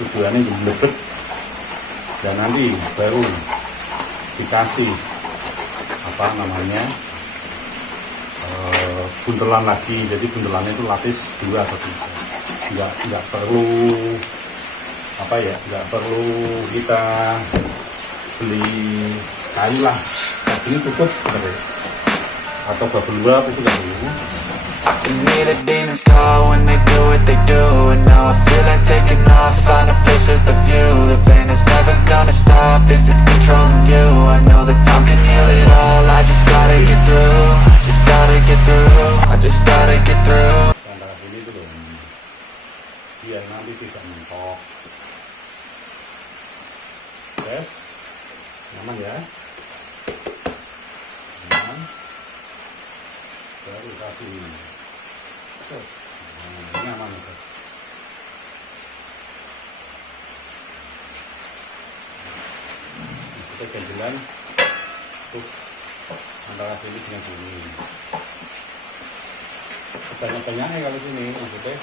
tujuannya lebih, dan nanti baru dikasih apa namanya buntelan lagi. Jadi buntelannya itu lapis 2 atau 3, nggak perlu apa ya, nggak perlu kita beli kayu lah, ini cukup sebenarnya, atau bablewarp itu nggak perlu. To me the demons call when they do what they do, and now I feel like taking off, find a place with a view. The pain is never gonna stop if it's controlling you. I know that time can heal it all, I just gotta get through, just gotta get through, I just gotta get through. Antara sini itu loh, biar nanti tidak mentok. Yes, nyaman ya, nyaman. Baru kasih ini. Nyaman itu. Kita ganjelan tuh antara sini dengan sini. Banyak-banyaknya kalau sini maksudnya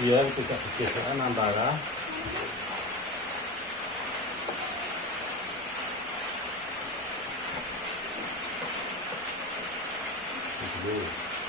biar tidak bergesekan antara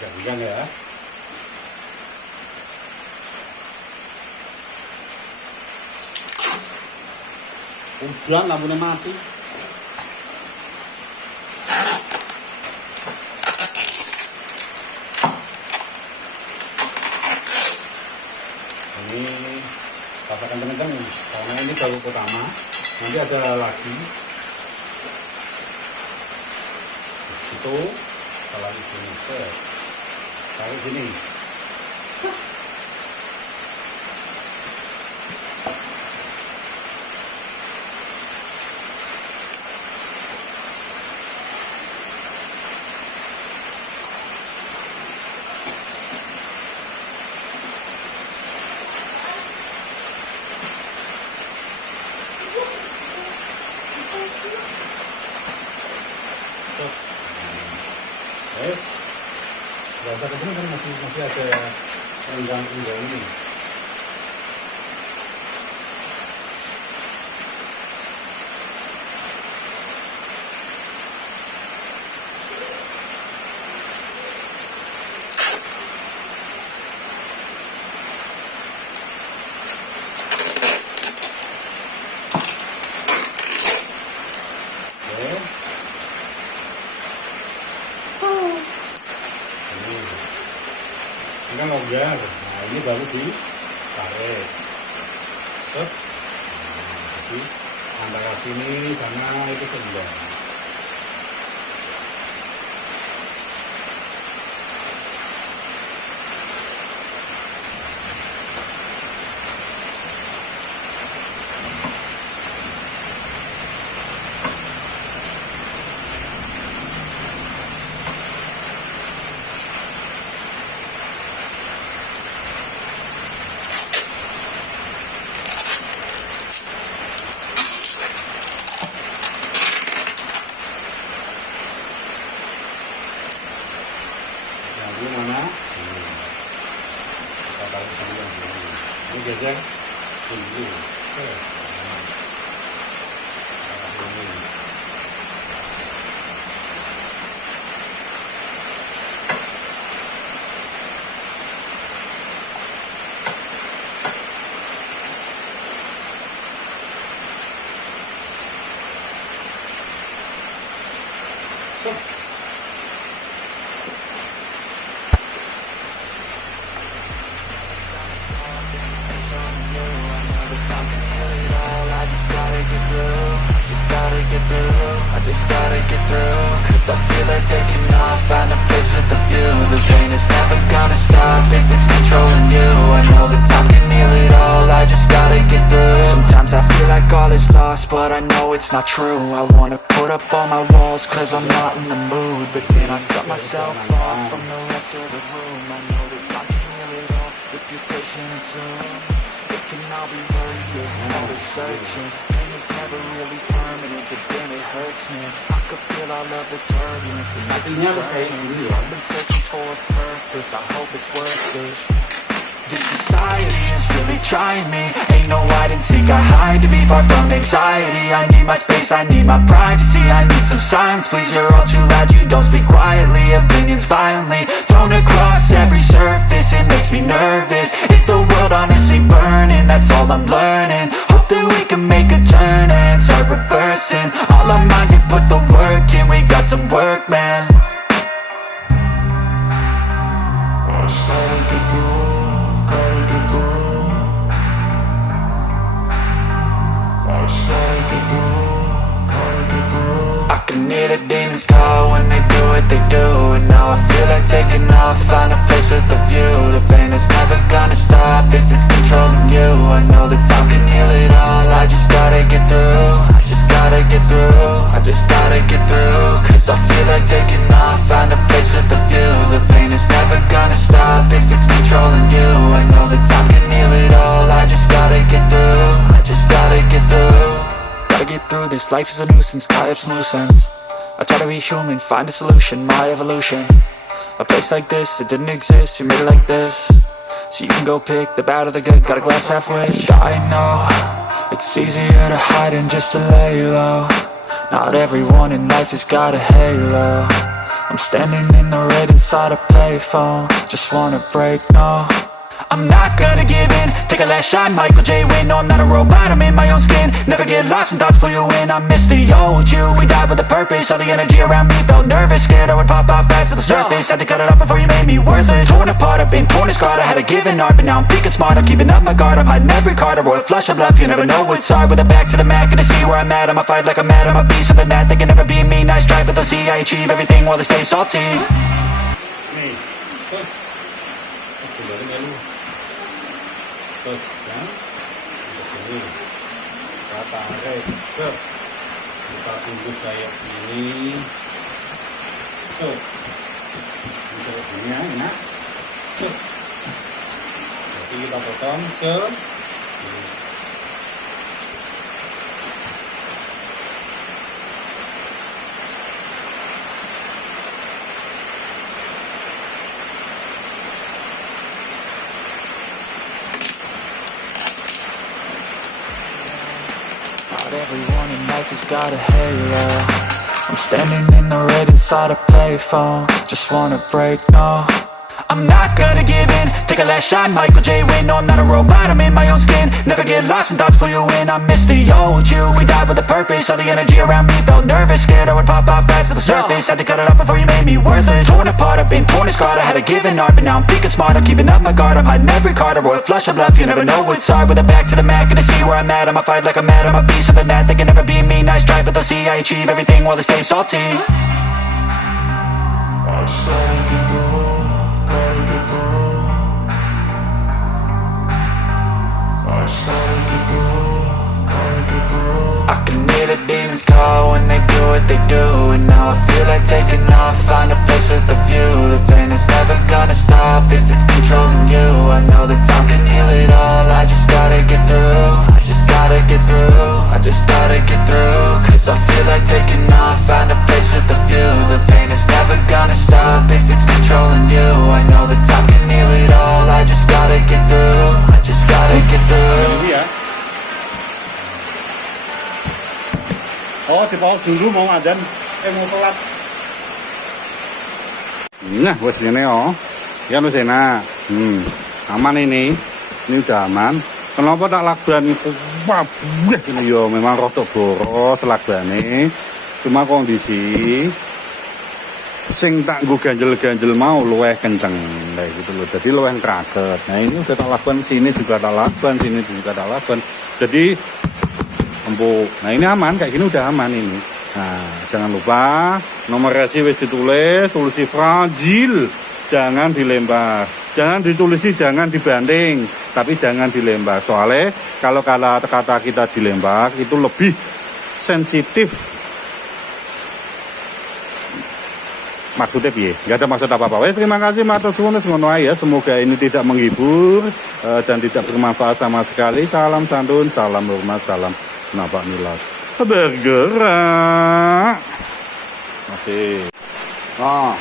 agak tegang ya. Udah lampunya mati. Ini rasakan teman-teman, karena ini baru pertama, nanti ada lagi. Itu kalau di sini, taruh sini. Rasa kesini kan masih ada undang-undang ini. Ini kan agar, nah ini baru di palet. Terus, jadi antara sini sama itu sudah. Ini mana? Kita taruh sini yang ini. Ini geser tinggi. I just gotta get through, cause I feel like taking off, find a place with a view. The pain is never gonna stop if it's controlling you. I know that time can heal it all, I just gotta get through. Sometimes I feel like all is lost, but I know it's not true. I wanna put up all my walls, cause I'm not in the mood. But then I cut myself off from the rest of the room. I know that time can heal it all, if you're patient and soon. It can all be worth it, all the searching. Pain is never really permanent, but damn it hurts me. I could feel all of the turbulence and it's concerning me. I've been searching for a purpose, I hope it's worth it. This society trying me. Ain't no hide and seek, I hide to be far from anxiety. I need my space, I need my privacy, I need some silence, please. You're all too loud, you don't speak quietly. Opinions violently thrown across every surface, it makes me nervous. Is the world honestly burning? That's all I'm learning. Hope that we can make a turn and start reversing. All our minds, we put the work in, we got some work, man. I can hear the demons call when they do what they do. And now I feel like taking off, find a place with a view. The pain is never gonna stop if it's controlling you. I know that time can heal it all, I just gotta get through. I just gotta get through, I just gotta get through. Cause I feel like taking off, find a place with a view. The pain is never gonna stop if it's controlling you. I know that time can heal it all, I just gotta get through. I just gotta get through. Gotta get through this, life is a nuisance, tie up some loose ends. I try to be human, find a solution, my evolution. A place like this, it didn't exist, we made it like this. So you can go pick the bad or the good, got a glass halfway. I know, it's easier to hide than just to lay low. Not everyone in life has got a halo. I'm standing in the red inside a payphone. Just wanna break, no, I'm not gonna give in. Take a last shot, Michael J. Win. No, I'm not a robot, I'm in my own skin. Never get lost when thoughts pull you in. I miss the old you, we died with a purpose. All the energy around me felt nervous, scared I would pop off fast to the surface. Had to cut it off before you made me worthless. Torn apart, I've been torn and scarred. I had a given art, but now I'm thinking smart. I'm keeping up my guard, I'm hiding every card. A royal flush of left, you never know what's hard. With a back to the mat, gonna see where I'm at. I'ma fight like I'm mad, I'ma be something that they can never be me. Nice try, but they'll see I achieve everything while they stay salty. Nih, terus ya, ini kita tarik, kita tunggu kayak ini, bisa begini enak, jadi kita potong Everyone in life has got a halo. I'm standing in the red inside a payphone. Just wanna break, no, I'm not gonna give in. Take a last shot, Michael J. Win. No, I'm not a robot, I'm in my own skin. Never get lost when thoughts pull you in. I miss the old you, we died with a purpose. All the energy around me felt nervous, scared I would pop off fast to the surface. Had to cut it off before you made me worthless. Torn apart, I've been torn and scarred. I had a given art, but now I'm thinking smart. I'm keeping up my guard, I'm hiding every card. A royal flush of left, you never know what's hard. With a back to the mat, gonna see where I'm at. I'ma fight like I'm mad, I'ma be something that they can never be me. Nice try, but they'll see I achieve everything while they stay salty. I can hear the demons call when they do what they do. And now I feel like taking off, find a place with a view. The pain is never gonna stop if it's controlling you. I know that time can heal it all, I just gotta get through. I just gotta get through, I just gotta get through. Cause I feel like taking off, find a place with a view. The pain is never gonna stop if it's controlling you. I know that time can heal it all, I just gotta get through. I just gotta get through. Oh, di pause dulu mau adzan, mau sholat. Nah, wes ini oh, ya lu sana, aman ini udah aman. Kenapa tak lakban itu? Wah, ini yo memang rotok boros lakbane. Cuma kondisi sing tak nggo ganjel-ganjel mau luweh kenceng kayak gitu loh. Jadi luweh kraget. Nah, ini udah tak lakban, sini juga tak lakban, sini juga tak lakban. Jadi empuk. Nah, ini aman, kayak gini udah aman ini. Nah, jangan lupa nomor resi wis ditulis, solusi fragil, jangan dilempar. Jangan ditulisi, jangan dibanting, tapi jangan dilempar. Soalnya kalau kata kita dilempar itu lebih sensitif. Maksudnya piye? Nggak ada maksud apa-apa. Wes, terima kasih matur suwun ya. Semoga ini tidak menghibur dan tidak bermanfaat sama sekali. Salam santun, salam hormat, salam napak milas. Bergerak. Masih. Oh.